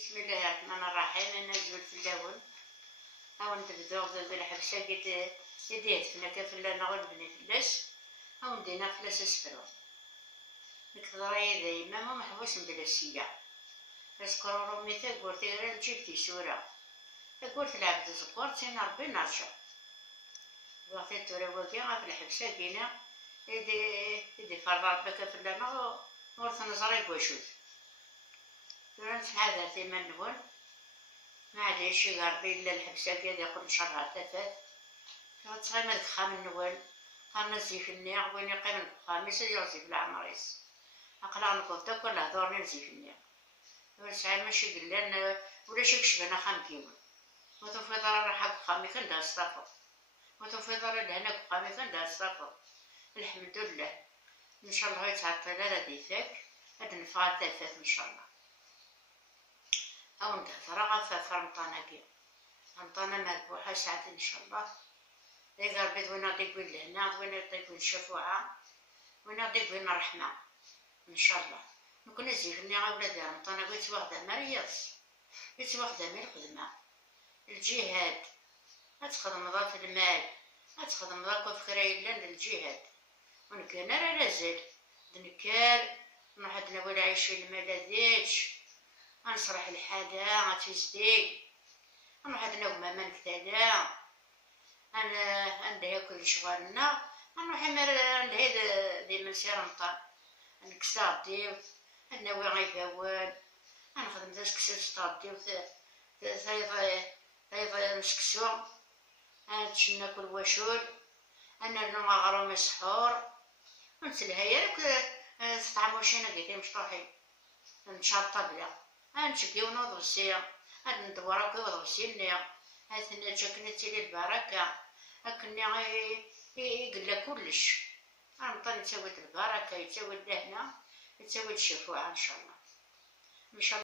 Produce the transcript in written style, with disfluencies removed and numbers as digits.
بسم الله الرحمن الرحيم. انا زول في اللون او نبداو بالحبسه قد يديت فينا كفلا نغل بني فلاس او ندينا فلاس اسفرو نكضري دايما ما محبوس بلا سيا بس كرورو ميتا قلتي غير نجيب تيسورا قلت العبد زكور تينا ربي نرجع وقت التورا واقي في الحبسه كينا يدي فرض ربي كفلا نورث نزري بوشوت نتحاذر ديما نقول معليش يقربي إلا الحبسة ديالي يقول شرها تفات تغيما ديك خام نوال خام نزيف النيع وين يقيم الخامس يوزيف العمريس أقلع نقول داك ولا هضورني نزيف النيع ساعات ماشي قلان ولا شي كشبنا خام كيون وتوفي ضرر راح خامي كندها الصفر وتوفي ضرر لهناك خامي كندها الصفر الحمد لله إن شاء الله يتعطل هذا ديفاك هاد نفعل تافات إن شاء الله أو نتهضر غا فرمطاناكي فرمطانا مذبوحة ساعات إن شاء الله ذيك ربي وين غادي يقول لهنا وين غادي يقول شفوعة وين غادي يقول رحمة إن شاء الله نكون نزيفني غا ولاد فرمطانا قلت واخدة ما رياض قلت واخدة ما الخدمة الجهاد غتخدم ضا في المال غتخدم ضا في خير للجهاد ونكان راه لازال نكال نروح عندنا ولا عايشين الملاذيتش غنصلح الحدا غتزديق نروح عندنا وماما نكتالا ندهي كل شغالنا نروح ندهي ديما سي رمضان نكسا ديو عندنا وين غيباول غنخدم داك كسا ديو ثايض نسكسو نتشنا واشول انا نوم غروم السحور ونتلهيا تطعموشينا قيتي مشطوحين نشاطا بلا نشكي ونوض غسيا هاد ندورا كي وض غسيلني هاثنا جاكنا تيلي البركة هاكني يقلا كلش غنبقى نتساود البركة يتساود لهنا يتساود الشفوعة ان شاء الله.